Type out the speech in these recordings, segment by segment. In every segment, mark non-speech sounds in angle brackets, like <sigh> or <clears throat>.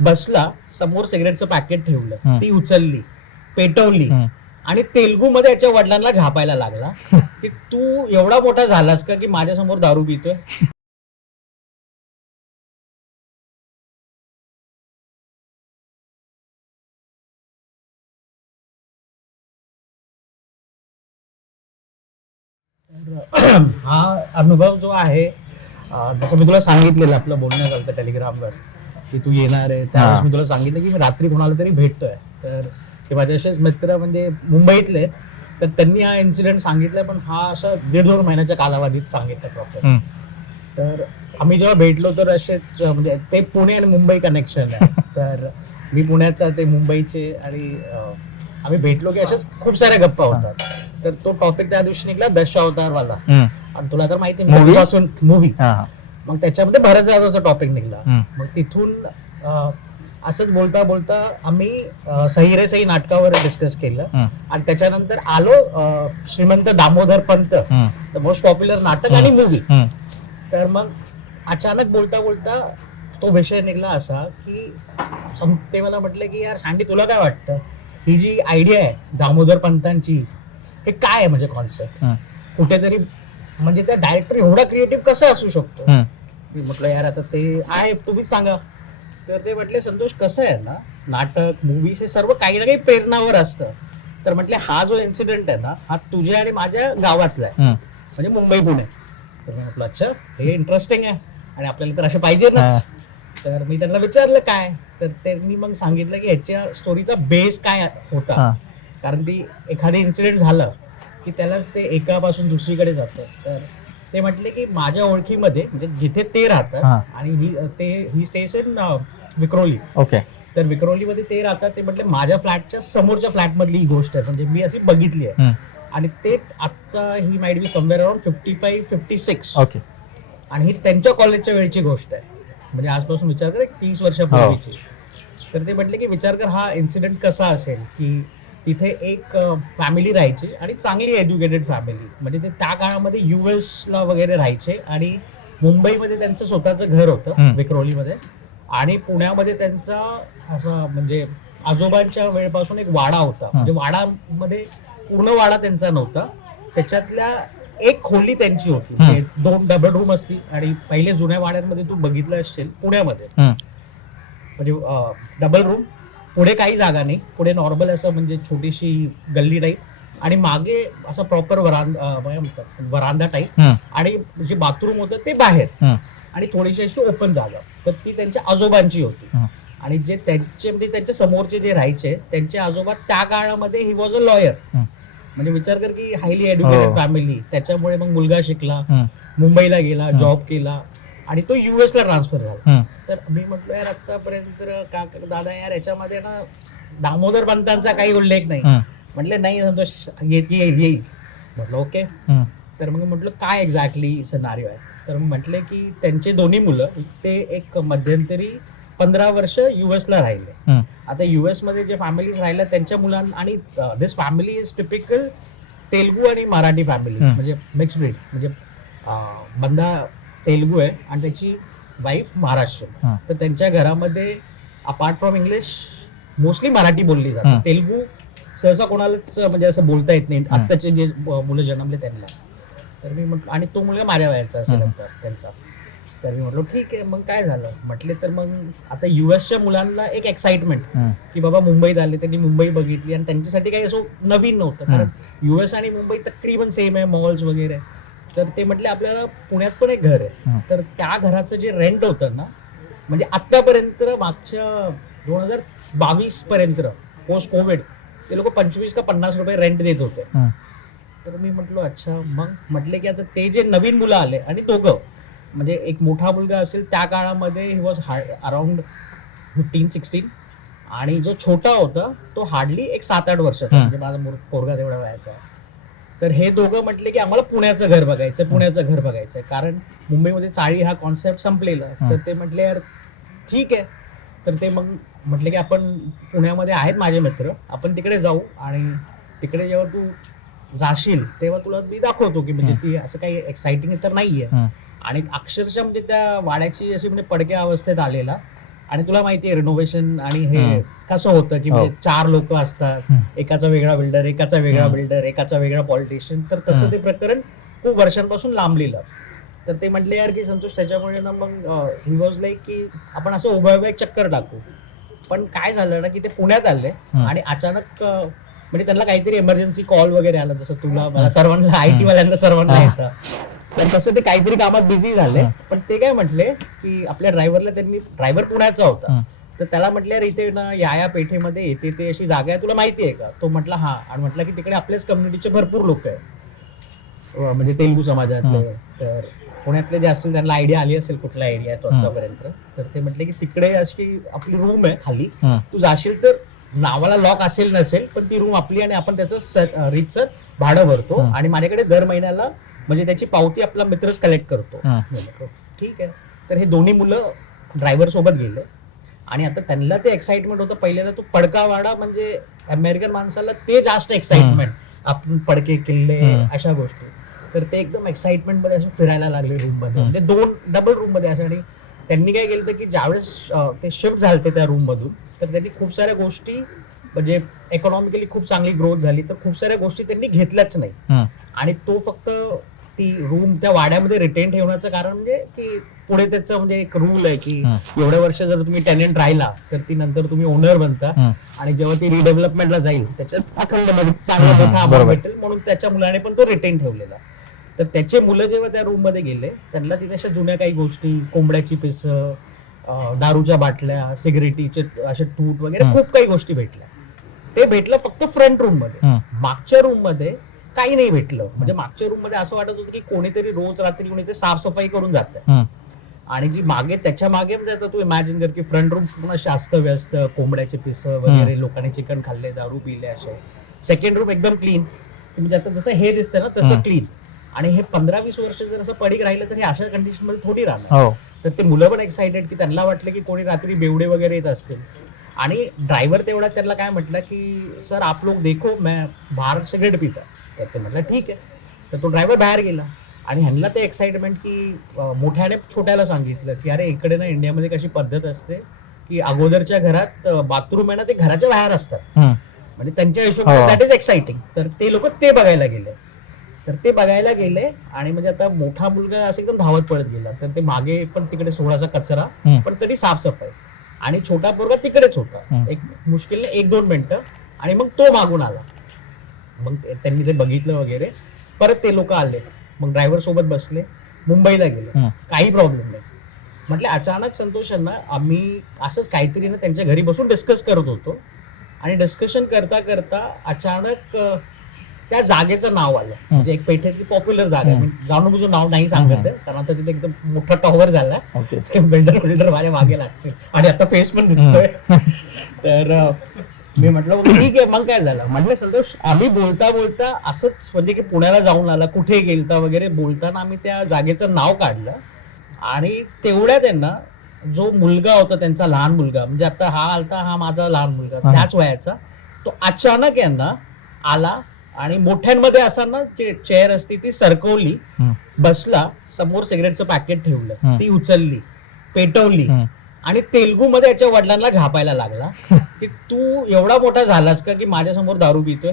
बसला समोर सिगरेटचं पॅकेट ठेवलं. ती उचलली पेटवली. आणि तेलगू मध्ये याच्या वडिलांना झापायला लागला <laughs> की तू एवढा मोठा झालास का की माझ्यासमोर दारू पितोय <clears throat> हा अनुभव जो आहे जसं मी तुला सांगितलेलं आपलं बोलणं झालं टेलिग्रामवर की तू येणार आहे. त्यावेळेस. मी तुला सांगितलं की मी रात्री कोणाला तरी भेटतोय. तर ते माझे असेच मित्र म्हणजे मुंबईतले तर त्यांनी हा इन्सिडेंट सांगितलाय पण हा असा दीड दोन महिन्याच्या कालावधीत सांगितलं प्रॉपर. तर आम्ही जेव्हा भेटलो तर असेच म्हणजे ते पुणे आणि मुंबई कनेक्शन आहे. <laughs> तर मी पुण्याचा ते मुंबईचे आणि आम्ही भेटलो की असेच खूप साऱ्या गप्पा होतात. तर तो टॉपिक त्या दिवशी निघला दशावतार वाला हम्म. आणि तुला तर माहिती पासून मूवी. मग त्याच्यामध्ये भरत जाधवचा टॉपिक निघला. मग तिथून असंच बोलता बोलता आम्ही सही रे सही नाटकावर डिस्कस केलं. आणि त्याच्यानंतर आलो श्रीमंत दामोदर पंत मोस्ट पॉप्युलर नाटक आणि मूवी. तर मग अचानक बोलता बोलता तो विषय निघला असा की ते मला म्हटलं की यार सँडी तुला काय वाटतं ही जी आयडिया आहे दामोदर पंतांची हे काय आहे म्हणजे कॉन्सेप्ट. कुठेतरी म्हणजे त्या डायरेक्टर एवढा क्रिएटिव्ह कसा असू शकतो. मी म्हटलं यार आता ते आहे तुम्हीच सांगा. तर ते म्हटले संतोष कसं आहे ना नाटक मूवीज हे सर्व काही ना काही प्रेरणावर असतं. तर म्हटले हा जो इन्सिडेंट आहे ना हा तुझ्या आणि माझ्या गावातला आहे. म्हणजे मुंबई पुणे. तर मी म्हटलं अच्छा हे इंटरेस्टिंग आहे आणि आपल्याला तर असे पाहिजे ना. तर मी त्यांना विचारलं काय? तर त्यांनी मग सांगितलं की ह्याच्या स्टोरीचा बेस काय होता. कारण ती एखादी इन्सिडेंट झालं की त्यालाच ते एकापासून दुसरीकडे जातं. तर ते म्हटले की माझ्या ओळखीमध्ये म्हणजे जिथे ते हा. राहतात आणि ही ते he stays in Vikhroli. Okay. तर विक्रोलीमध्ये ते राहतात ते म्हटले माझ्या फ्लॅटच्या समोरच्या फ्लॅटमधली ही गोष्ट आहे म्हणजे मी अशी बघितली आहे. आणि ते आता he might be somewhere around fifty five fifty six okay. आणि ही त्यांच्या कॉलेजच्या वेळची गोष्ट आहे. म्हणजे आजपासून विचार कर एक तीस वर्षापूर्वीची. तर ते म्हटले की विचार कर हा इन्सिडेंट कसा असेल? की तिथे एक फॅमिली राहायची आणि चांगली एज्युकेटेड फॅमिली म्हणजे ते त्या काळामध्ये US ला वगैरे राहायचे आणि मुंबईमध्ये त्यांचं स्वतःचं घर होतं. विक्रोलीमध्ये. आणि पुण्यामध्ये त्यांचा असं म्हणजे आजोबांच्या वेळपासून एक वाडा होता. म्हणजे वाडामध्ये पूर्ण वाडा त्यांचा नव्हता. त्याच्यातल्या एक खोली त्यांची होती. म्हणजे दोन डबल रूम असती आणि पहिले जुन्या वाड्यांमध्ये तू बघितलं असेल पुण्यामध्ये. म्हणजे डबल रूम पुढे काही जागा नाही पुढे नॉर्मल असं म्हणजे छोटीशी गल्ली टाईप आणि मागे असं प्रॉपर वरांदा वरांदा टाईप. आणि जे बाथरूम होतं ते बाहेर. आणि थोडीशी अशी ओपन जागा तर ती त्यांच्या आजोबांची होती. आणि जे त्यांचे म्हणजे त्यांच्या समोरचे जे राहायचे त्यांचे आजोबा त्या काळामध्ये ही वॉज अ लॉयर. म्हणजे विचार कर की हायली एज्युकेटेड. फॅमिली त्याच्यामुळे मग मुलगा शिकला. मुंबईला गेला जॉब केला आणि तो युएस ला ट्रान्सफर झाला. तर मी म्हटलं यार आतापर्यंत का दादा यार याच्यामध्ये ना दामोदर पंतांचा काही उल्लेख नाही. म्हटले नाही संतोष येईल येईल म्हटलं ओके. तर मग म्हटलं काय एक्झॅक्टली सिनारिओ आहे तर मग म्हटले की त्यांचे दोन्ही मुलं ते एक मध्यंतरी पंधरा वर्ष US ला राहिले. आता US मध्ये जे फॅमिलीज राहिल्या त्यांच्या मुलांना आणि this family is typical Telugu आणि मराठी फॅमिली. म्हणजे मिक्स ब्रीड म्हणजे बंदा तेलगू आहे आणि त्याची वाईफ महाराष्ट्र. तर त्यांच्या घरामध्ये apart from English mostly Marathi बोलली जाते. तेलगू सहसा कोणालाच म्हणजे असं बोलता येत नाही. आत्ताचे जे मुलं जन्मले त्यांना. तर मी म्हटलं आणि तो मुलगा माझ्या वयाचा असेल. आता त्यांचा. तर मी म्हटलं ठीक आहे मग काय झालं? म्हटले तर मग आता युएसच्या मुलांना एक एक्साइटमेंट. की बाबा मुंबईत आले त्यांनी मुंबई बघितली आणि त्यांच्यासाठी काही असं नवीन नव्हतं. कारण युएस आणि मुंबई तकरीबन सेम आहे मॉल्स वगैरे. तर ते म्हटले आपल्याला पुण्यात पण एक घर आहे. तर त्या घराचं जे रेंट होतं ना म्हणजे आत्तापर्यंत मागच्या दोन हजार बावीस पर्यंत पोस्ट कोविड ते लोक पंचवीस का पन्नास रुपये रेंट देत होते. तर मी म्हटलो अच्छा मग म्हटले की आता ते जे नवीन मुलं आले आणि दोघं म्हणजे एक मोठा मुलगा असेल त्या काळामध्ये he was around fifteen sixteen आणि जो छोटा होता तो हार्डली एक सात आठ वर्षाचा. म्हणजे माझा पोरगा तेवढा आहे तर हे दोघं म्हटले की आम्हाला पुण्याचं घर बघायचं पुण्याचं घर बघायचं कारण मुंबईमध्ये चाळी हा कॉन्सेप्ट संपलेला. तर ते म्हटले यार ठीक आहे. तर ते मग म्हटले की आपण पुण्यामध्ये आहेत माझे मित्र आपण तिकडे जाऊ आणि तिकडे जेव्हा तू जाशील तेव्हा तुला मी दाखवतो की म्हणजे ती असं काही एक्साइटिंग तर नाहीये. आणि अक्षरशः म्हणजे त्या वाड्याची अशी म्हणजे पडक्या अवस्थेत आलेला. आणि तुला माहितीये रिनोव्हेशन आणि हे. कसं होतं की हो. म्हणजे चार लोक असतात. एकाचा वेगळा बिल्डर एकाचा वेगळा. बिल्डर एकाचा वेगळा पॉलिटिशियन तर तसं. ते प्रकरण खूप वर्षांपासून लांबलेलं तर ते म्हटले यार की संतोष त्याच्यामुळे ना मग ही वॉज लाईक की आपण असं उभ्या उभ्या चक्कर टाकू पण काय झालं ना की ते पुण्यात आले. आणि अचानक म्हणजे त्यांना काहीतरी इमर्जन्सी कॉल वगैरे आला जसं तुला मला सर्वांना आय टी वाल्यांना सर्वांना हा. येतं तर तसं ते काहीतरी कामात बिझी झाले. पण ते काय म्हटले की आपल्या ड्रायव्हरला त्यांनी ड्रायव्हर पुण्याचा होता. तर त्याला म्हटलं यार इथे ना या या पेठेमध्ये येते ते अशी जागा आहे तुला माहिती आहे का तो म्हटला हा आणि म्हटलं की तिकडे आपल्याच कम्युनिटीचे भरपूर लोक आहेत म्हणजे तेलगू समाजातले तर पुण्यातले जे असतील त्यांना आयडिया आली असेल कुठला एरिया आहे तो. आतापर्यंत तर ते म्हटले की तिकडे अशी आपली रूम आहे खाली. तू जाशील तर नावाला लॉक असेल नसेल पण ती रूम आपली आणि आपण त्याचं रीतसर भाडं भरतो. आणि माझ्याकडे दर महिन्याला म्हणजे त्याची पावती आपला मित्रच कलेक्ट करतो. हं. ठीक आहे. तर हे दोन्ही मुलं ड्रायव्हर सोबत गेले. आणि आता त्यांना ते एक्साइटमेंट होतं. पहिल्याला तो पडकावाडा म्हणजे अमेरिकन माणसाला ते जास्त एक्साइटमेंट आपण पडके किल्ले हं. अशा गोष्टी. तर ते एकदम एक्साइटमेंटमध्ये असं फिरायला लागले रूममध्ये. हं. म्हणजे दोन डबल रूममध्ये असं. आणि त्यांनी काय केलं की ज्यावेळेस अं, ते शिफ्ट झालते त्या रूम मधून तर त्यांनी खूप साऱ्या गोष्टी म्हणजे इकॉनॉमिकली खूप चांगली ग्रोथ झाली. तर खूप साऱ्या गोष्टी त्यांनी घेतल्याच नाही. हं. आणि तो फक्त ती रूम त्या वाड्यामध्ये रिटेन ठेवण्याचं कारण म्हणजे की पुढे त्याचं म्हणजे एक रूल आहे की. एवढ्या वर्ष जर तुम्ही टेनंट राहिला तर ती नंतर तुम्ही ओनर बनता. आणि जेव्हा ती रिडेव्हलपमेंटला जाईल त्याच्यात अखंड म्हणजे चांगला मोठा. भेटेल म्हणून त्याच्या मुलाने पण तो रिटेन ठेवलेला तर त्याचे मुलं जेव्हा त्या रूममध्ये गेले त्यांना तिथे अशा जुन्या काही गोष्टी कोंबड्याची पिस दारूच्या बाटल्या सिगरेटीचे असे टूट वगैरे. खूप काही गोष्टी भेटल्या ते भेटलं फक्त फ्रंट रूममध्ये. मागच्या रूममध्ये काही नाही भेटलं. म्हणजे मागच्या रूममध्ये असं वाटत होतं की कोणीतरी रोज रात्री कोणी ते साफसफाई करून जात हं. आणि जी मागे त्याच्यामागे म्हणजे आता तू इमॅजिन कर की फ्रंट रूम पूर्ण शास्त व्यस्त कोंबड्याचे पिस वगैरे लोकांनी चिकन खाल्ले दारू पिले असे. सेकंड रूम एकदम क्लीन म्हणजे आता जसं हे दिसतं ना तसं. क्लीन आणि हे पंधरा वीस वर्ष जर असं पडीक राहिलं तर हे अशा कंडिशनमध्ये थोडी राहणार. हो. तर ते मुलं पण एक्साइटेड की त्यांना वाटलं की कोणी रात्री बेवडे वगैरे येत असतील. आणि ड्रायव्हर तेवढा त्यांना काय म्हटलं की सर आप लोग देखो मैं बाहर सिगरेट पिता. तर ते म्हटलं ठीक आहे तर तो ड्रायव्हर बाहेर गेला आणि ह्यांना ते एक्साइटमेंट की मोठ्याने छोट्याला सांगितलं की अरे इकडे ना इंडियामध्ये कशी पद्धत असते की अगोदरच्या घरात बाथरूम आहे ना ते घराच्या बाहेर असतात. म्हणजे त्यांच्या हिशोबाने. दॅट इज एक्साइटिंग तर ते लोक ते बघायला गेले तर ते बघायला गेले आणि म्हणजे आता मोठा मुलगा असं एकदम धावत पळत गेला तर ते मागे पण तिकडे थोडासा कचरा. पण तरी साफसफाई आणि छोटा पोरगा तिकडेच होता. एक मुश्किलने एक दोन मिनिटं आणि मग तो मागून आला मग त्यांनी ते बघितलं वगैरे. परत ते लोक आले. मग ड्रायव्हर सोबत बसले. मुंबईला गेले. काही प्रॉब्लेम नाही. म्हटलं अचानक संतोषांना आम्ही असंच काहीतरी ना त्यांच्या घरी बसून डिस्कस करत होतो. आणि डिस्कशन करता करता अचानक त्या जागेचं नाव आलं. म्हणजे एक पेठेतली पॉप्युलर जागा. जाणून बुजून नाव नाही सांगत कारण आता तिथे एकदम मोठा टॉवर झाला. बिल्डर बिल्डर माझ्या मागे लागते आणि आता फेस पण दिसतोय. तर मी म्हटलं "मग ठीक आहे मग काय झालं म्हटलं संतोष आम्ही बोलता बोलता असंच म्हणजे की पुण्याला जाऊन आला कुठे गेलता वगैरे बोलताना आम्ही त्या जागेचं नाव काढलं आणि तेवढ्या त्यांना जो मुलगा होता त्यांचा लहान मुलगा म्हणजे आता हा आलता हा माझा लहान मुलगा. त्याच वयाचा तो अचानक यांना आला आणि मोठ्यांमध्ये असताना जे चेअर असती ती सरकवली. बसला समोर सिगरेटचं पॅकेट ठेवलं. ती उचलली पेटवली. आणि तेलगू मध्ये याच्या वडिलांना झापायला लागला की तू एवढा मोठा झालास का की माझ्यासमोर दारू पितोय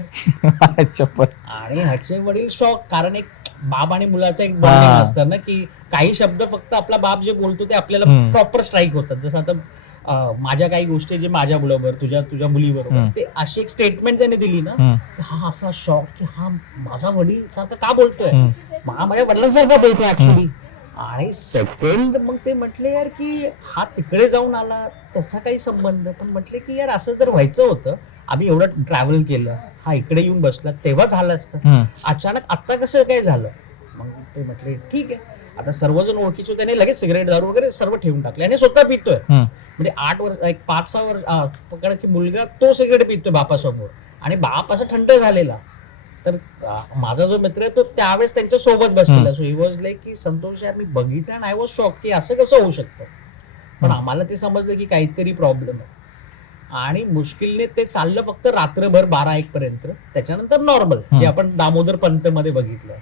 आणि ह्याचे वडील शॉक कारण एक बाप आणि मुलाचं एक. बॉन्डिंग असतं ना की काही शब्द फक्त आपला बाप जे बोलतो ते आपल्याला. प्रॉपर स्ट्राईक होतात जसं आता माझ्या काही गोष्टी जे माझ्या मुलाबरोबर तुझ्या तुझ्या मुलीबरोबर. ते अशी एक स्टेटमेंट त्याने दिली ना हं. असा शॉक की हा माझा वडील सारखा का बोलतोय माझ्या वडिलांसारखा बोलतोय ऍक्च्युली आणि सेकंड मग ते म्हटले यार की हा तिकडे जाऊन आला त्याचा काही संबंध. पण म्हटले की यार असं जर व्हायचं होतं आम्ही एवढं ट्रॅव्हल केलं हा इकडे येऊन बसला तेव्हा झालं असतं. अचानक आता कसं काय झालं? मग ते म्हटले ठीक आहे. आता सर्वजण ओळखीचे त्याने लगेच सिगरेट दारू वगैरे सर्व ठेवून टाकले आणि स्वतः पितोय. म्हणजे आठ वर्ष एक पाच सहा वर्ष की मुलगा तो सिगरेट पितोय बापासमोर. आणि बाप असा थंड झालेला. तर माझा जो मित्र आहे तो त्यावेळेस त्यांच्यासोबत बसलेला. सो ही वॉज लाईक की संतोष यार मी बघितलं आणि आय वॉज शॉक की असं कसं होऊ शकतं. पण. आम्हाला ते समजलं की काहीतरी प्रॉब्लेम आहे. आणि मुश्किलने ते चाललं फक्त रात्रभर बारा एक पर्यंत. त्याच्यानंतर नॉर्मल जे. आपण दामोदर पंत मध्ये बघितलं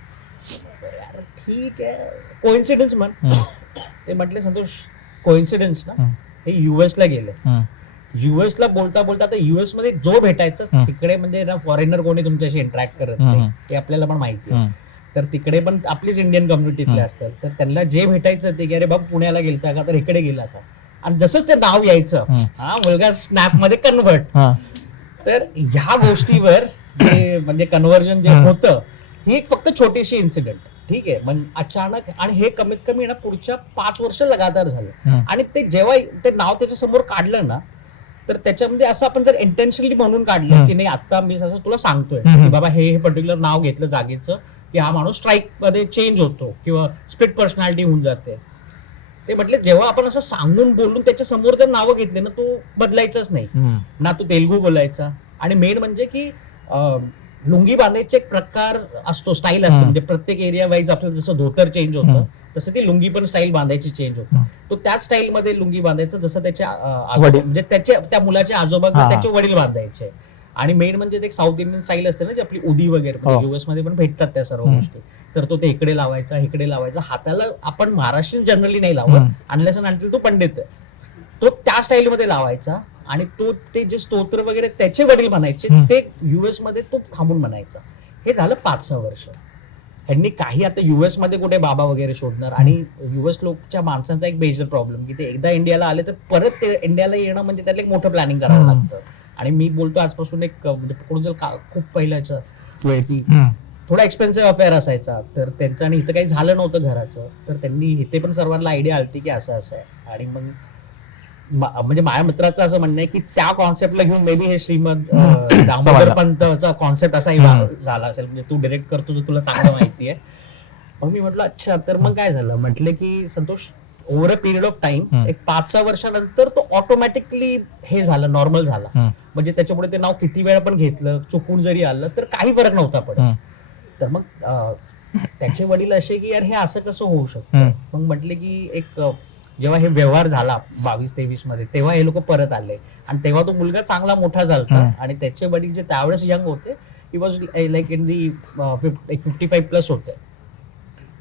यार ठीक आहे. कोइन्सिडन्स म्हण. ते म्हटले संतोष कोइन्सिडन्स ना? हं. हे युएस ला गेले. हम्म. युएस ला बोलता बोलता आता युएसमध्ये जो भेटायचा. तिकडे म्हणजे ना फॉरेनर कोणी तुमच्याशी इंटरॅक्ट करत. नाही ते आपल्याला पण माहिती आहे. तर तिकडे पण आपलीच इंडियन कम्युनिटीतले. असतात तर त्यांना जे भेटायचं ते की अरे बाबा पुण्याला गेलता का तर इकडे गेला का आणि जसंच ते नाव यायचं. हा मुलगा स्नॅपमध्ये कन्वर्ट हा. तर ह्या गोष्टीवर जे म्हणजे कन्व्हर्जन जे. होतं ही एक फक्त छोटीशी इन्सिडेंट ठीक आहे मग अचानक आणि हे कमीत कमी ना पुढच्या पाच वर्ष लगातार झालं. आणि ते जेव्हा ते नाव त्याच्यासमोर काढलं ना तर त्याच्यामध्ये असं आपण जर इंटेन्शनली म्हणून काढलं. की नाही आता मी असं तुला सांगतोय. की बाबा हे हे पर्टिक्युलर नाव घेतलं जागेचं की हा माणूस स्ट्राईकमध्ये चेंज होतो किंवा स्प्लिट पर्सनॅलिटी होऊन जाते ते म्हटले जेव्हा आपण असं सांगून बोलून त्याच्यासमोर जर नावं घेतले ना तो बदलायचंच नाही. ना तो तेलगू बोलायचा आणि मेन म्हणजे की लुंगी बांधायचे एक प्रकार असतो स्टाईल असतो. म्हणजे प्रत्येक एरिया वाईज आपलं जसं धोतर चेंज. होतं तसं ती लुंगी पण स्टाईल बांधायची चेंज होतं. तो त्याच स्टाईल मध्ये लुंगी बांधायचं जसं त्याच्या. म्हणजे त्याचे त्या मुलाचे आजोबा. त्याचे वडील बांधायचे आणि मेन म्हणजे ते एक साऊथ इंडियन स्टाईल असते ना जी आपली उदी वगैरे हो. युएसमध्ये पण भेटतात त्या सर्व. गोष्टी तर तो ते इकडे लावायचा इकडे लावायचा हाताला आपण महाराष्ट्रीयन जनरली नाही लावत. अनलेस अनटिल तो पंडित आहे तो त्या स्टाईल मध्ये लावायचा आणि तो ते जे स्तोत्र वगैरे त्याचे वडील म्हणायचे. ते युएसमध्ये तो थांबून म्हणायचा. हे झालं पाच सहा वर्ष. यांनी काही आता युएसमध्ये कुठे बाबा वगैरे शोधणार आणि युएस लोकच्या माणसांचा एक मेजर प्रॉब्लेम की ते एकदा इंडियाला आले तर परत ते इंडियाला येणं म्हणजे त्याला एक मोठं प्लॅनिंग करावं. लागतं. आणि मी बोलतो आजपासून एक म्हणजे पकडून जर खूप पहिल्याचं वेळ की. थोडा एक्सपेन्सिव्ह अफेअर असायचा. तर त्यांचं आणि इथं काही झालं नव्हतं घराचं. तर त्यांनी इथे पण सर्वांना आयडिया आलती की असं असं आहे. आणि मग म्हणजे माझ्या मित्राचं असं म्हणणं आहे की त्या कॉन्सेप्टला घेऊन मे बी हे श्रीमद दामोदर. पंतचा कॉन्सेप्ट असाही. झाला असेल म्हणजे तू डिरेक्ट करतो तर तुला चांगलं <laughs> माहिती आहे मग मी म्हटलं अच्छा तर मग काय झालं म्हटलं की Santosh over a period of time. एक पाच सहा वर्षानंतर तो ऑटोमॅटिकली हे झालं नॉर्मल झाला. म्हणजे त्याच्यापुढे ते नाव किती वेळा पण घेतलं चुकून जरी आलं तर काही फरक नव्हता पडत हम्म. तर मग त्याचे वडील असे की यार हे असं कसं होऊ शकतं. मग म्हटले की एक जेव्हा हे व्यवहार झाला बावीस तेवीसमध्ये तेव्हा हे लोक परत आले आणि तेव्हा तो मुलगा चांगला मोठा झाला. आणि त्याचे वडील जे त्यावेळेस यंग होते he was like in the fifty five plus होते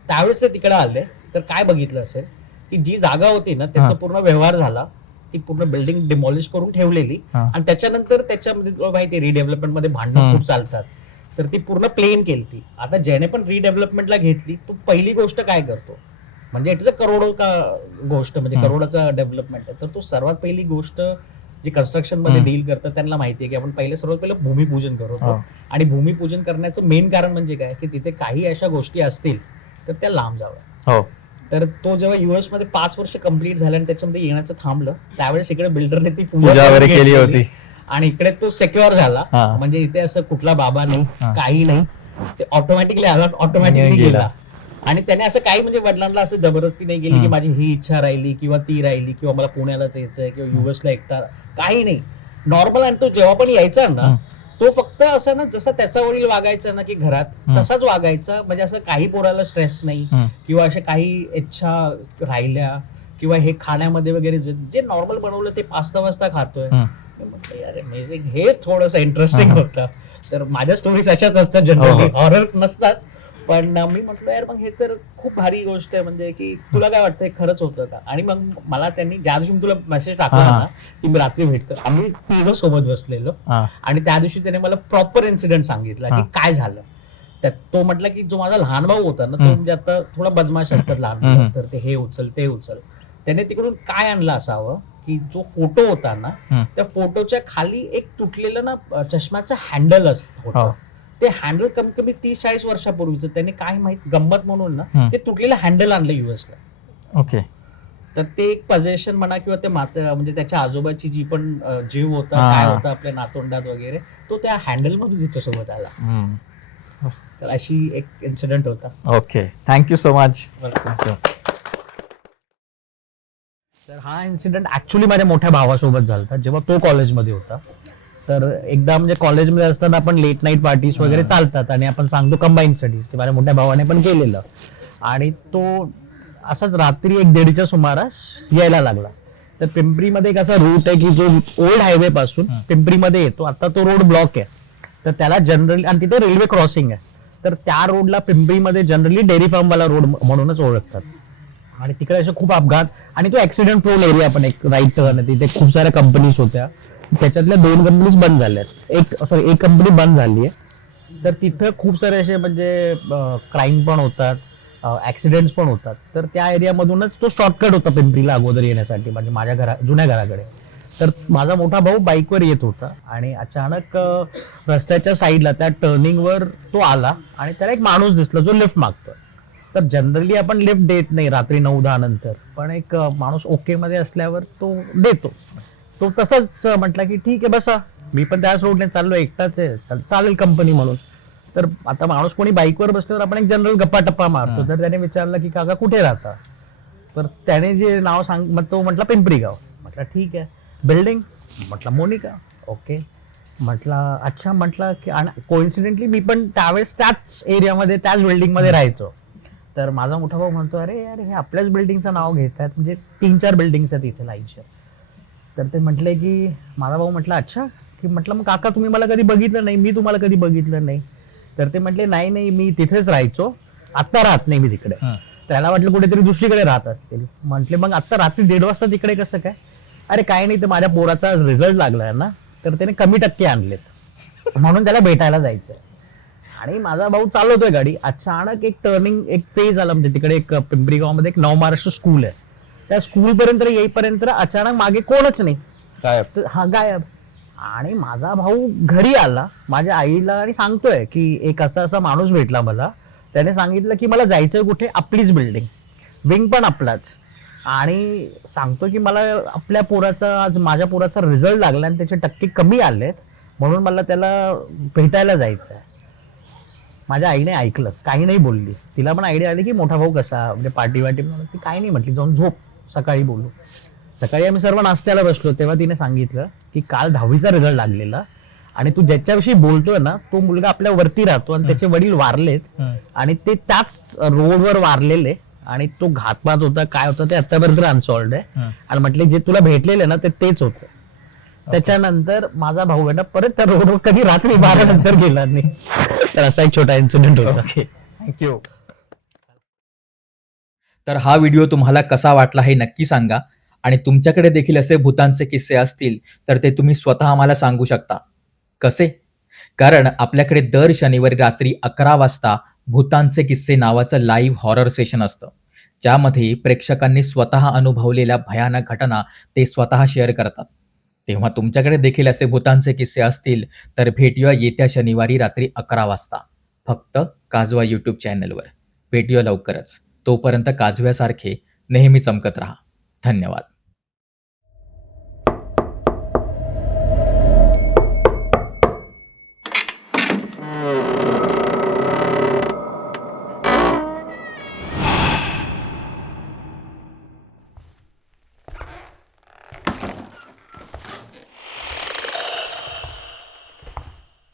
त्यावेळेस ते तिकडे आले तर काय बघितलं असेल की जी जागा होती ना त्याचा. पूर्ण व्यवहार झाला ती पूर्ण बिल्डिंग डिमॉलिश करून ठेवलेली. आणि त्याच्यानंतर त्याच्यामध्ये माहिती रिडेव्हलपमेंटमध्ये भांडणं. खूप चालतात तर ती पूर्ण प्लेन केली आता ज्याने पण रिडेव्हलपमेंटला घेतली तो पहिली गोष्ट काय करतो म्हणजे इट्स अ करोडो का गोष्ट म्हणजे. करोडाचा डेव्हलपमेंट आहे तर तो सर्वात पहिली गोष्ट जी कन्स्ट्रक्शनमध्ये. डील करतात त्यांना माहिती आहे की आपण पहिले सर्वात पहिलं भूमिपूजन करतो. आणि भूमिपूजन करण्याचं मेन कारण म्हणजे काय की तिथे काही अशा गोष्टी असतील तर त्या लांब जाव्या हो तर तो जेव्हा युएसमध्ये पाच वर्ष कंप्लीट झालं आणि त्याच्यामध्ये येण्याचं थांबलं त्यावेळेस इकडे बिल्डरने ती पूजा वगैरे केली. होती आणि इकडे तो सेक्युअर झाला. म्हणजे इथे असं कुठला बाबा नाही. काही नाही ते ऑटोमॅटिकली आला ऑटोमॅटिकली गेला. गेला आणि त्याने असं काही म्हणजे वडिलांना असं जबरदस्ती नाही केली की. माझी ही इच्छा राहिली किंवा ती राहिली किंवा मला पुण्यालाच यायचंय किंवा युएसला एकटा काही नाही नॉर्मल आणि तो जेव्हा पण यायचा ना. तो फक्त असं ना जसा त्याचा वडील वागायचा ना की घरात. तसाच वागायचा म्हणजे असं काही पोराला स्ट्रेस नाही. किंवा अशा काही इच्छा राहिल्या किंवा हे खाण्यामध्ये वगैरे जे नॉर्मल बनवलं ते पास्ता वाजता खातोय हे थोडस इंटरेस्टिंग हा. होतं तर माझ्या स्टोरीज अशाच असतात हो, जनरली हो. हॉरर नसतात पण मी म्हटलं यार मग हे तर खूप भारी गोष्ट आहे म्हणजे की तुला काय वाटतं हे खरंच होतं का आणि मग मला त्यांनी ज्या दिवशी मी तुला मेसेज टाकला. ना की मी रात्री भेटतो आम्ही तिघं सोबत बसलेलो. आणि त्या दिवशी त्याने मला प्रॉपर इन्सिडेंट सांगितला की. काय झालं त्यात तो म्हटला की जो माझा लहान भाऊ होता ना तो. म्हणजे आता थोडा बदमाश असतात लहान. तर ते हे उचल ते उचल त्याने तिकडून काय आणलं असावं की जो फोटो होता ना. त्या फोटोच्या खाली एक तुटलेलं ना चष्म्याचं हँडल असत हो. होतं ते हँडल कमीत कमी तीस चाळीस वर्षापूर्वीचं त्याने काय माहीत गंमत म्हणून ना. ते तुटलेलं हँडल आणलं युएसला ओके. तर ते एक पजेशन म्हणा किंवा ते मात म्हणजे त्याच्या आजोबाची जी पण जीव होता. काय होता आपल्या नातोंडात वगैरे तो त्या हँडल मधून त्याच्यासोबत आला. तर अशी एक इन्सिडेंट होता. ओके. थँक्यू सो मच तर हा इन्सिडेंट ऍक्च्युली माझ्या मोठ्या भावासोबत झाला जेव्हा तो कॉलेजमध्ये होता. तर एकदा म्हणजे कॉलेजमध्ये असताना आपण लेट नाईट पार्टीज वगैरे चालतात आणि आपण सांगतो कंबाईन स्टडीज ते माझ्या मोठ्या भावाने पण केलेलं. आणि तो असाच रात्री एक दीडच्या सुमारास यायला लागला. तर पिंपरीमध्ये एक असा रूट आहे की जो ओल्ड हायवे पासून पिंपरीमध्ये येतो. आता तो रोड ब्लॉक आहे. तर त्याला जनरली आणि तिथे रेल्वे क्रॉसिंग आहे. तर त्या रोडला पिंपरीमध्ये जनरली डेअरी फार्मवाला रोड म्हणूनच ओळखतात. आणि तिकडे असे खूप अपघात आणि तो ऍक्सिडेंट प्रोन एरिया पण एक राईट टर्न तिथे खूप साऱ्या कंपनीज होत्या. त्याच्यातल्या दोन कंपनीज बंद झाल्या एक सॉरी एक कंपनी बंद झाली आहे तर तिथं खूप सारे असे म्हणजे क्राईम पण होतात ऍक्सिडेंट्स पण होतात. तर त्या एरियामधूनच तो शॉर्टकट होता पिंपरीला अगोदर येण्यासाठी म्हणजे माझ्या घरा जुन्या घराकडे. तर माझा मोठा भाऊ बाईकवर येत होता आणि अचानक रस्त्याच्या साईडला त्या टर्निंगवर तो आला आणि त्याला एक माणूस दिसला जो लिफ्ट मागतो तर जनरली आपण लिफ्ट देत नाही रात्री नऊ दहा नंतर. पण एक माणूस ओके मध्ये असल्यावर तो देतो. तो तसंच म्हटला की ठीक आहे बसा. मी पण त्याच रोडने चाललो एकटाच आहे. चाल- चालेल कंपनी म्हणून. तर आता माणूस कोणी बाईकवर बसल्यावर आपण एक जनरल गप्पा टप्पा मारतो तर त्याने विचारलं की काका कुठे राहता? तर त्याने जे नाव सांग मग तो म्हटला पिंपरी गाव म्हटलं ठीक आहे. बिल्डिंग म्हटलं मोनिका. ओके म्हटलं अच्छा. म्हटलं की कोइन्सिडेंटली मी पण त्यावेळेस त्याच एरियामध्ये त्याच बिल्डिंगमध्ये राहायचो. तर माझा मोठा भाऊ म्हणतो अरे यार हे आपल्याच बिल्डिंगचं नाव घेत आहेत म्हणजे तीन चार बिल्डिंग्स आहेत इथे लाईनच्या. तर ते म्हटले की माझा भाऊ म्हटलं अच्छा की म्हटलं मग काका तुम्ही मला कधी बघितलं नाही? मी तुम्हाला कधी बघितलं नाही? तर ते म्हटले नाही नाही मी तिथेच राहायचो. आत्ता राहत नाही मी तिकडे. त्याला वाटलं कुठेतरी दुसरीकडे राहत असतील. म्हटले मग आत्ता रात्री दीड वाजता तिकडे कसं काय? अरे काय नाही तर माझ्या पोराचा रिझल्ट लागलाय ना तर त्याने कमी टक्के आणलेत. म्हणून त्याला भेटायला जायचं. आणि माझा भाऊ चालवतोय गाडी. अचानक एक टर्निंग एक फेज आला म्हणजे तिकडे एक पिंपरी गावामध्ये एक नव महाराष्ट्र स्कूल आहे. त्या स्कूल पर्यंत येईपर्यंत अचानक मागे कोणच नाही. तर हा गायब. आणि माझा भाऊ घरी आला. माझ्या आईला आणि सांगतोय की एक असा असा माणूस भेटला मला. त्याने सांगितलं की मला जायचं कुठे? आपलीच बिल्डिंग विंग पण आपलाच. आणि सांगतो की मला आपल्या पोराचा आज माझ्या पोराचा रिझल्ट लागला आणि त्याचे टक्के कमी आलेत. म्हणून मला त्याला भेटायला जायचं आहे माझ्या आईने ऐकलं. काही नाही बोलली. तिला पण आयडिया आली की मोठा भाऊ कसा? म्हणजे पार्टी वाटी म्हणून. ती काही नाही म्हटली. जाऊन झोप. सकाळी बोलू सकाळी आम्ही सर्व नाश्त्याला बसलो तेव्हा तिने सांगितलं की काल दहावीचा रिझल्ट लागलेला आणि तू ज्याच्याविषयी बोलतोय ना तो मुलगा आपल्या वरती राहतो आणि त्याचे वडील वारलेत आणि ते त्याच रोडवर वारलेले आणि तो घातपात होता काय होता ते आतापर्यंत अनसॉल्ड आहे. आणि म्हटले जे तुला भेटलेले ना ते तेच होते. त्याच्यानंतर माझा भाऊ बेटा परत त्या रोडवर कधी रात्री बारा नंतर गेला नाही. <laughs> तर असा एक छोटा इन्सिडेंट होता. थँक्यू तर हा व्हिडिओ तुम्हाला कसा वाटला हे नक्की सांगा. आणि तुमच्याकडे देखील असे भूतांचे किस्से असतील तर ते तुम्ही स्वतः आम्हाला सांगू शकता. कसे? कारण आपल्याकडे दर शनिवारी रात्री अकरा वाजता भूतांचे किस्से नावाचं लाईव्ह हॉरर सेशन असतं. ज्यामध्ये प्रेक्षकांनी स्वतः अनुभवलेल्या भयानक घटना ते स्वतः शेअर करतात. तेव्हा तुमच्याकडे देखील असे भूतांचे किस्से असतील तर भेटूया येत्या शनिवारी रात्री अकरा वाजता. फक्त काजवा यूट्यूब चॅनलवर भेटूया लवकरच. तोपर्यंत काजव्यासारखे नेहमी चमकत राहा. धन्यवाद.